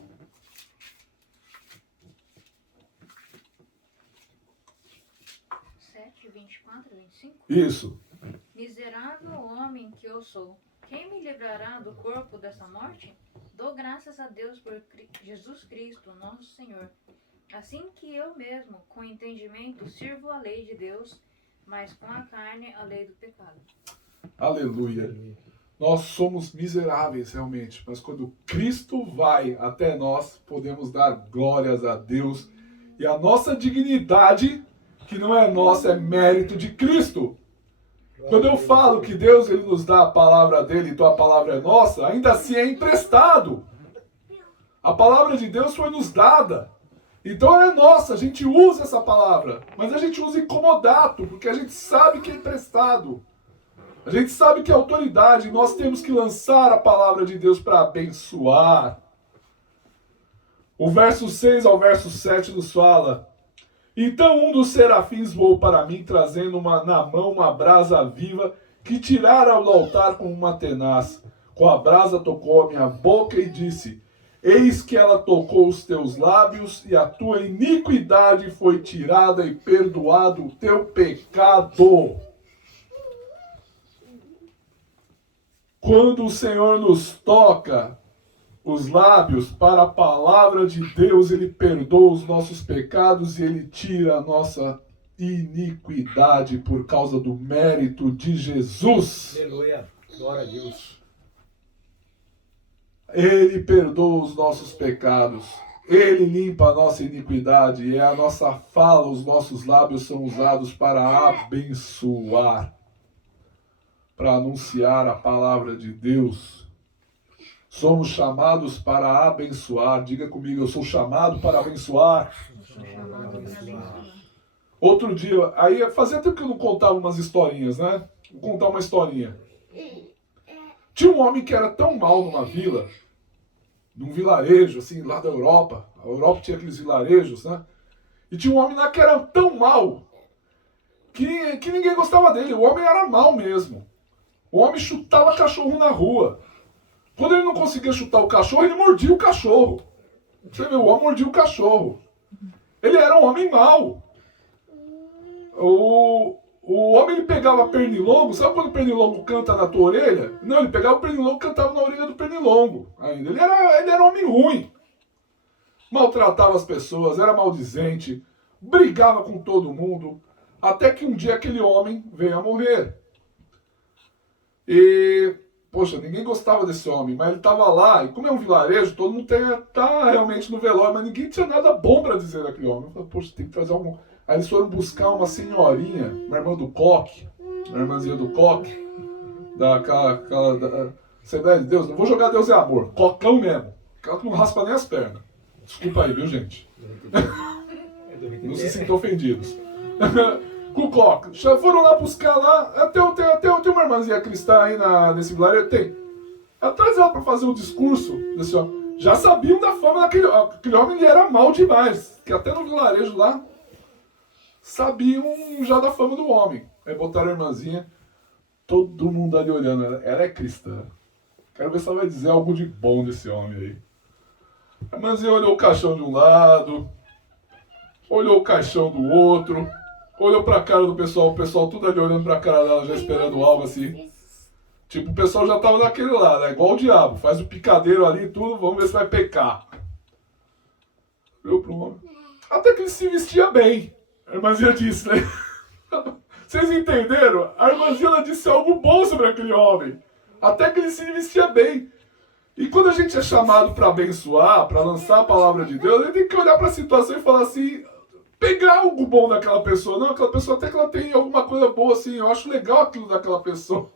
7, 24 e 25? Isso. Miserável homem que eu sou, quem me livrará do corpo dessa morte? Dou graças a Deus por Jesus Cristo, nosso Senhor. Assim que eu mesmo, com entendimento, sirvo a lei de Deus, mas com a carne a lei do pecado. Aleluia. Nós somos miseráveis realmente, mas quando Cristo vai até nós, podemos dar glórias a Deus. E a nossa dignidade, que não é nossa, é mérito de Cristo. Quando eu falo que Deus ele nos dá a palavra dele, então a palavra é nossa, ainda assim é emprestado. A palavra de Deus foi nos dada. Então ela é nossa, a gente usa essa palavra, mas a gente usa em comodato, porque a gente sabe que é emprestado. A gente sabe que é autoridade, nós temos que lançar a palavra de Deus para abençoar. O verso 6 ao verso 7 nos fala: então um dos serafins voou para mim, trazendo na mão uma brasa viva, que tirara do altar com uma tenaz. Com a brasa tocou a minha boca e disse: eis que ela tocou os teus lábios, e a tua iniquidade foi tirada e perdoado o teu pecado. Quando o Senhor nos toca os lábios para a palavra de Deus, ele perdoa os nossos pecados e ele tira a nossa iniquidade por causa do mérito de Jesus. Aleluia, glória a Deus. Ele perdoa os nossos pecados, ele limpa a nossa iniquidade, e a nossa fala, os nossos lábios são usados para abençoar, para anunciar a palavra de Deus. Somos chamados para abençoar. Diga comigo, eu sou chamado para abençoar. Outro dia, aí fazia tempo que eu não contava umas historinhas, né? Vou contar uma historinha. Tinha um homem que era tão mal numa vila, num vilarejo, assim, lá da Europa. A Europa tinha aqueles vilarejos, né? E tinha um homem lá que era tão mal que ninguém gostava dele. O homem era mal mesmo. O homem chutava cachorro na rua. Quando ele não conseguia chutar o cachorro, ele mordia o cachorro. Você vê, o homem mordia o cachorro. Ele era um homem mau. O homem ele pegava pernilongo. Sabe quando o pernilongo canta na tua orelha? Não, ele pegava o pernilongo e cantava na orelha do pernilongo. Ainda. Ele era um homem ruim. Maltratava as pessoas, era maldizente, brigava com todo mundo. Até que um dia aquele homem veio a morrer. E, poxa, ninguém gostava desse homem, mas ele estava lá, e como é um vilarejo, todo mundo tá realmente no velório, mas ninguém tinha nada bom para dizer daquele homem. Eu falei, poxa, tem que trazer algum... Aí eles foram buscar uma senhorinha, uma irmã do Coque, uma irmãzinha do Coque, Assembleia de Deus, não vou jogar Deus é amor, cocão mesmo, aquela que não raspa nem as pernas. Desculpa aí, viu, gente? Não se sintam ofendidos. Com o Coque. Já foram lá buscar lá. Tem uma irmãzinha cristã aí nesse vilarejo? Tem. Traz ela para fazer o discurso desse homem. Já sabiam da fama daquele homem. Aquele homem ele era mal demais. Que até no vilarejo lá sabiam já da fama do homem. Aí botaram a irmãzinha. Todo mundo ali olhando. Ela é cristã. Quero ver se ela vai dizer algo de bom desse homem aí. A irmãzinha olhou o caixão de um lado. olhou o caixão do outro, olhou pra cara do pessoal, o pessoal tudo ali olhando pra cara dela, já esperando algo assim. Tipo, o pessoal já tava naquele lá, né? Igual o diabo, faz o picadeiro ali e tudo, vamos ver se vai pecar. Viu pro homem? Até que ele se vestia bem. A irmãzinha disse, né? Vocês entenderam? A irmãzinha ela disse algo bom sobre aquele homem. Até que ele se vestia bem. E quando a gente é chamado para abençoar, para lançar a palavra de Deus, a gente tem que olhar para a situação e falar assim, pegar algo bom daquela pessoa. Não, aquela pessoa até que ela tem alguma coisa boa assim, eu acho legal aquilo daquela pessoa.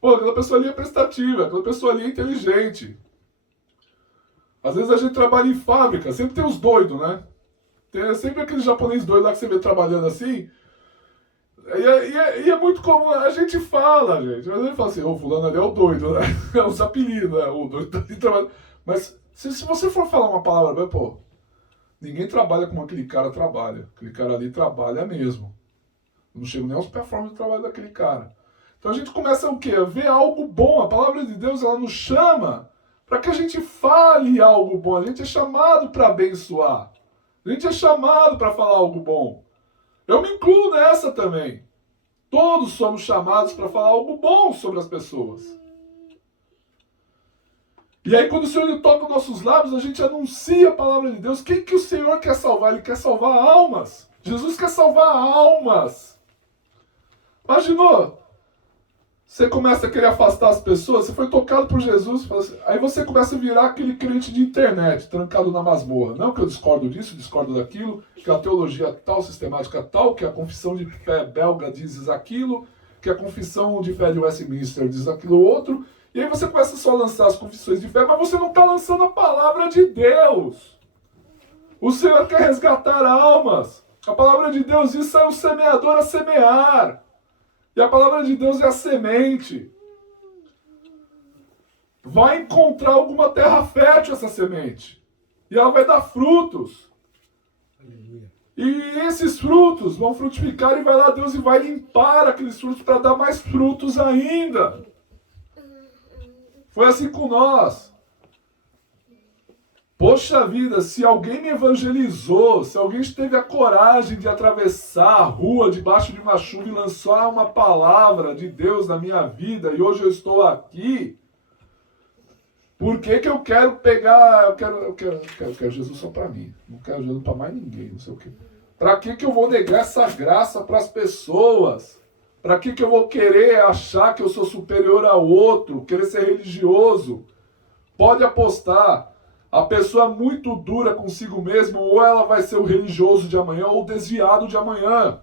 Pô, aquela pessoa ali é prestativa, aquela pessoa ali é inteligente. Às vezes a gente trabalha em fábrica, sempre tem os doidos, né? Tem sempre aquele japonês doido lá que você vê trabalhando assim. E é muito comum, a gente fala, gente. Às vezes fala assim, ô, fulano ali é o doido, né? É os apelidos, né? O doido tá ali trabalhando. Mas se você for falar uma palavra, pô, ninguém trabalha como aquele cara trabalha. Aquele cara ali trabalha mesmo. Eu não chego nem aos performances do trabalho daquele cara. Então a gente começa o quê? A ver algo bom. A palavra de Deus, ela nos chama para que a gente fale algo bom. A gente é chamado para abençoar. A gente é chamado para falar algo bom. Eu me incluo nessa também. Todos somos chamados para falar algo bom sobre as pessoas. E aí quando o Senhor toca os nossos lábios, a gente anuncia a palavra de Deus. Quem que o Senhor quer salvar? Ele quer salvar almas. Jesus quer salvar almas. Imaginou? Você começa a querer afastar as pessoas, você foi tocado por Jesus, aí você começa a virar aquele crente de internet, trancado na masmorra. Não que eu discordo disso, discordo daquilo, que a teologia tal, sistemática tal, que a confissão de fé belga diz aquilo, que a confissão de fé de Westminster diz aquilo outro, e aí você começa só a lançar as confissões de fé, mas você não está lançando a palavra de Deus. O Senhor quer resgatar almas. A palavra de Deus diz, sai o semeador a semear. E a palavra de Deus é a semente. Vai encontrar alguma terra fértil essa semente. E ela vai dar frutos. Aleluia. E esses frutos vão frutificar e vai lá Deus e vai limpar aqueles frutos para dar mais frutos ainda. Foi assim com nós. Poxa vida, se alguém me evangelizou, se alguém teve a coragem de atravessar a rua debaixo de uma chuva e lançar uma palavra de Deus na minha vida, e hoje eu estou aqui, por que que eu quero pegar, eu quero Jesus só para mim, não quero Jesus para mais ninguém, não sei o quê. Para que eu vou negar essa graça para as pessoas? Para que eu vou querer achar que eu sou superior ao outro, querer ser religioso? Pode apostar. A pessoa muito dura consigo mesma, ou ela vai ser o religioso de amanhã, ou o desviado de amanhã.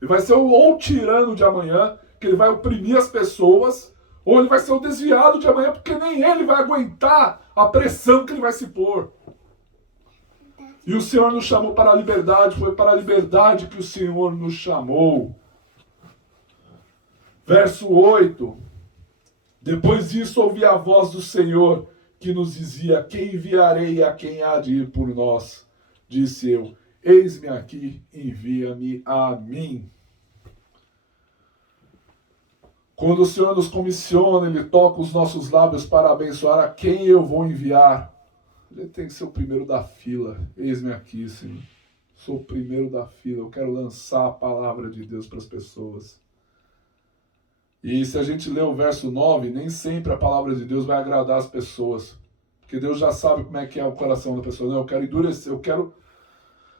Ele vai ser ou o tirano de amanhã, que ele vai oprimir as pessoas, ou ele vai ser o desviado de amanhã, porque nem ele vai aguentar a pressão que ele vai se pôr. E o Senhor nos chamou para a liberdade, foi para a liberdade que o Senhor nos chamou. Verso 8. Depois disso ouvi a voz do Senhor, que nos dizia, quem enviarei a quem há de ir por nós? Disse eu, eis-me aqui, envia-me a mim. Quando o Senhor nos comissiona, Ele toca os nossos lábios para abençoar a quem eu vou enviar. Ele tem que ser o primeiro da fila. Eis-me aqui, Senhor. Sou o primeiro da fila. Eu quero lançar a palavra de Deus para as pessoas. E se a gente ler o verso 9, nem sempre a palavra de Deus vai agradar as pessoas. Porque Deus já sabe como é que é o coração da pessoa. Não, eu quero endurecer, eu quero...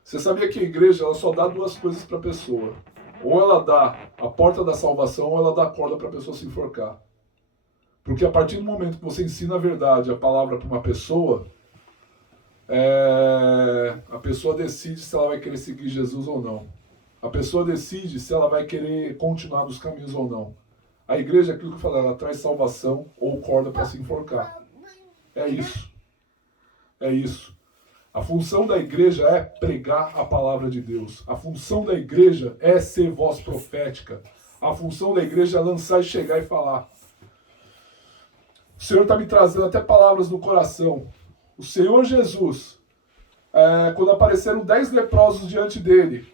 Você sabia que a igreja ela só dá duas coisas para a pessoa. Ou ela dá a porta da salvação, ou ela dá a corda para a pessoa se enforcar. Porque a partir do momento que você ensina a verdade, a palavra para uma pessoa, a pessoa decide se ela vai querer seguir Jesus ou não. A pessoa decide se ela vai querer continuar nos caminhos ou não. A igreja, aquilo que eu falei, ela traz salvação ou corda para se enforcar. É isso. É isso. A função da igreja é pregar a palavra de Deus. A função da igreja é ser voz profética. A função da igreja é lançar e chegar e falar. O Senhor está me trazendo até palavras no coração. O Senhor Jesus, quando apareceram 10 leprosos diante dele,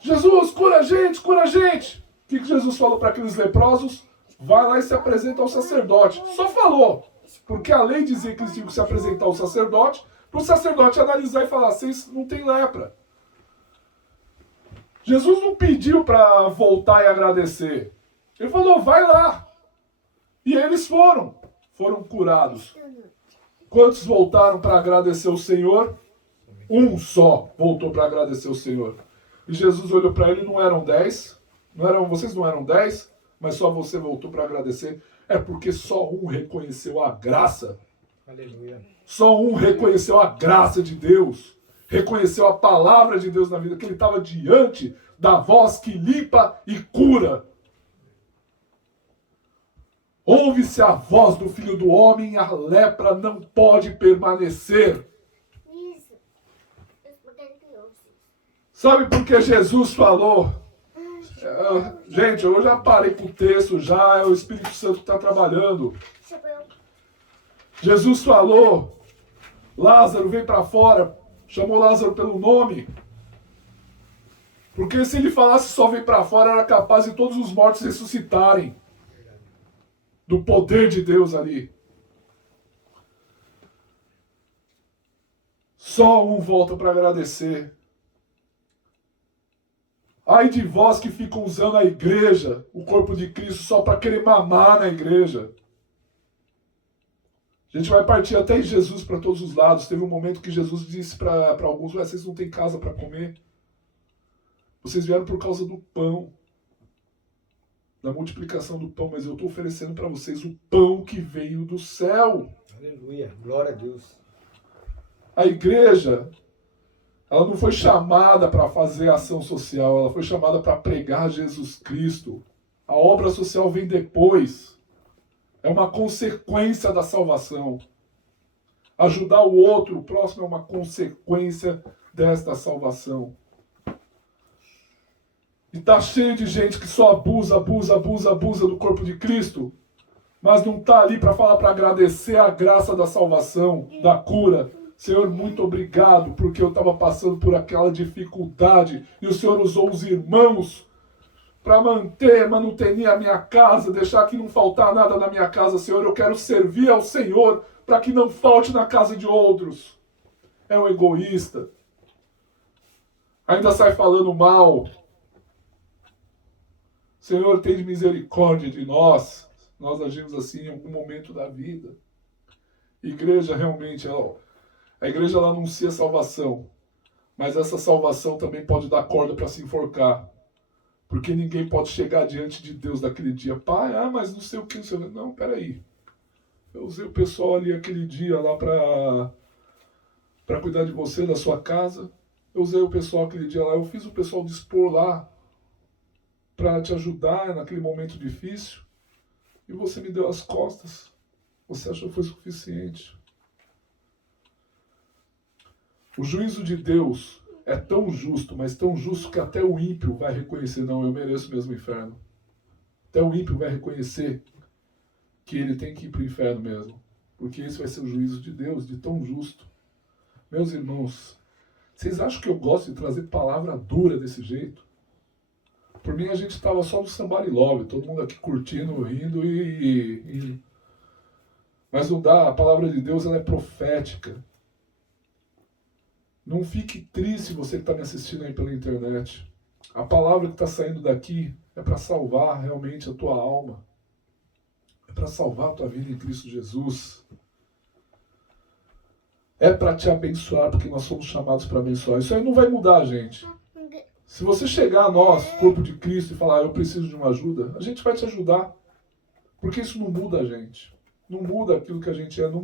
Jesus, cura a gente, cura a gente. O que Jesus falou para aqueles leprosos? Vai lá e se apresenta ao sacerdote. Só falou. Porque a lei dizia que eles tinham que se apresentar ao sacerdote, para o sacerdote analisar e falar, vocês não têm lepra. Jesus não pediu para voltar e agradecer. Ele falou, vai lá. E eles foram curados. Quantos voltaram para agradecer o Senhor? Um só voltou para agradecer o Senhor. E Jesus olhou para ele, não eram 10? Vocês não eram 10? Mas só você voltou para agradecer. É porque só um reconheceu a graça. Aleluia. Só um reconheceu a graça de Deus. Reconheceu a palavra de Deus na vida. Que ele estava diante da voz que limpa e cura. Ouve-se a voz do Filho do Homem e a lepra não pode permanecer. Isso. Eu Sabe por que Jesus falou? Gente, eu já parei com o texto, já é o Espírito Santo que está trabalhando. Jesus falou, Lázaro, vem para fora. Chamou Lázaro pelo nome. Porque se ele falasse só vem para fora, era capaz de todos os mortos ressuscitarem. Do poder de Deus ali. Só um volta para agradecer. Ai de vós que ficam usando a igreja, o corpo de Cristo, só para querer mamar na igreja. A gente vai partir até em Jesus para todos os lados. Teve um momento que Jesus disse para alguns, vocês não têm casa para comer. Vocês vieram por causa do pão. Da multiplicação do pão, mas eu estou oferecendo para vocês o pão que veio do céu. Aleluia, glória a Deus. A igreja, ela não foi chamada para fazer ação social, ela foi chamada para pregar Jesus Cristo. A obra social vem depois. É uma consequência da salvação. Ajudar o outro, o próximo, é uma consequência desta salvação. E está cheio de gente que só abusa do corpo de Cristo, mas não está ali para falar, para agradecer a graça da salvação, da cura. Senhor, muito obrigado, porque eu estava passando por aquela dificuldade e o Senhor usou os irmãos para manutenir a minha casa, deixar que não faltar nada na minha casa. Senhor, eu quero servir ao Senhor para que não falte na casa de outros. É um egoísta. Ainda sai falando mal. Senhor, tem misericórdia de nós. Nós agimos assim em algum momento da vida. Igreja, realmente, a igreja ela anuncia salvação. Mas essa salvação também pode dar corda para se enforcar. Porque ninguém pode chegar diante de Deus daquele dia. Pai, mas não sei o que. Não, peraí. Eu usei o pessoal ali aquele dia lá para cuidar de você, da sua casa. Eu usei o pessoal aquele dia lá. Eu fiz o pessoal dispor lá para te ajudar naquele momento difícil, e você me deu as costas. Você achou que foi suficiente. O juízo de Deus é tão justo, mas tão justo que até o ímpio vai reconhecer, não, eu mereço mesmo o inferno. Até o ímpio vai reconhecer que ele tem que ir para o inferno mesmo, porque esse vai ser o juízo de Deus, de tão justo. Meus irmãos, vocês acham que eu gosto de trazer palavra dura desse jeito? Por mim, a gente estava só no Somebody Love, todo mundo aqui curtindo, rindo Mas não dá, a palavra de Deus ela é profética. Não fique triste você que está me assistindo aí pela internet. A palavra que está saindo daqui é para salvar realmente a tua alma. É para salvar a tua vida em Cristo Jesus. É para te abençoar, porque nós somos chamados para abençoar. Isso aí não vai mudar, gente. Se você chegar a nós, corpo de Cristo, e falar, eu preciso de uma ajuda, a gente vai te ajudar. Porque isso não muda a gente. Não muda aquilo que a gente é, não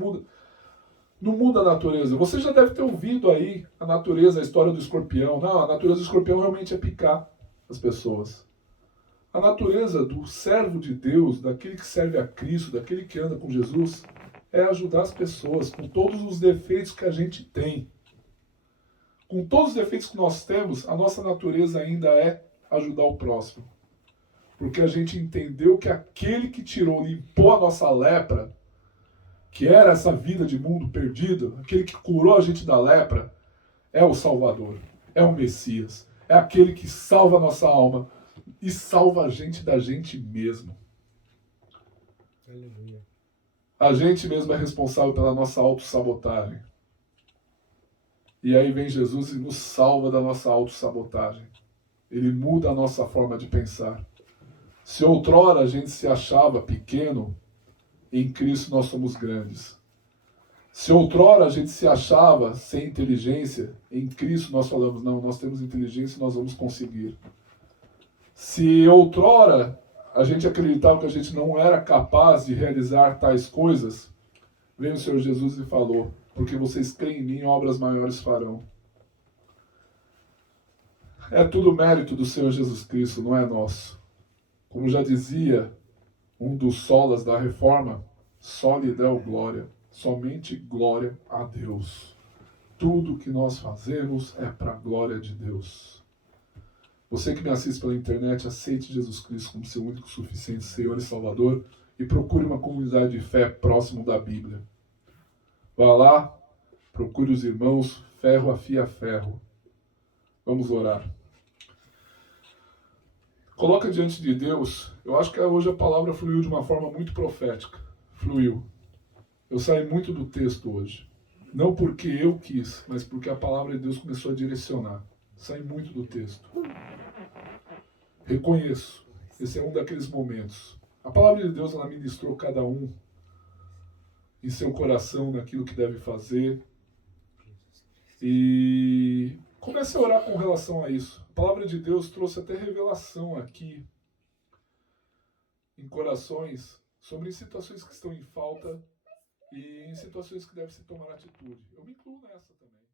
muda a natureza. Você já deve ter ouvido aí a natureza, a história do escorpião. Não, a natureza do escorpião realmente é picar as pessoas. A natureza do servo de Deus, daquele que serve a Cristo, daquele que anda com Jesus, é ajudar as pessoas com todos os defeitos que a gente tem. Com todos os defeitos que nós temos, a nossa natureza ainda é ajudar o próximo. Porque a gente entendeu que aquele que limpou a nossa lepra, que era essa vida de mundo perdido, aquele que curou a gente da lepra, é o Salvador, é o Messias, é aquele que salva a nossa alma e salva a gente da gente mesmo. Aleluia. A gente mesmo é responsável pela nossa autossabotagem. E aí vem Jesus e nos salva da nossa autossabotagem. Ele muda a nossa forma de pensar. Se outrora a gente se achava pequeno, em Cristo nós somos grandes. Se outrora a gente se achava sem inteligência, em Cristo nós falamos, não, nós temos inteligência e nós vamos conseguir. Se outrora a gente acreditava que a gente não era capaz de realizar tais coisas, veio o Senhor Jesus e falou, porque vocês creem em mim, obras maiores farão. É tudo mérito do Senhor Jesus Cristo, não é nosso. Como já dizia um dos solas da Reforma, só lhe deu glória, somente glória a Deus. Tudo que nós fazemos é para a glória de Deus. Você que me assiste pela internet, aceite Jesus Cristo como seu único, suficiente Senhor e Salvador e procure uma comunidade de fé próximo da Bíblia. Vá lá, procure os irmãos, ferro afia ferro. Vamos orar. Coloca diante de Deus, eu acho que hoje a palavra fluiu de uma forma muito profética. Fluiu. Eu saí muito do texto hoje. Não porque eu quis, mas porque a palavra de Deus começou a direcionar. Saí muito do texto. Reconheço. Esse é um daqueles momentos. A palavra de Deus, ela ministrou cada um em seu coração naquilo que deve fazer. E comece a orar com relação a isso. A palavra de Deus trouxe até revelação aqui em corações sobre situações que estão em falta e em situações que deve se tomar atitude. Eu me incluo nessa também.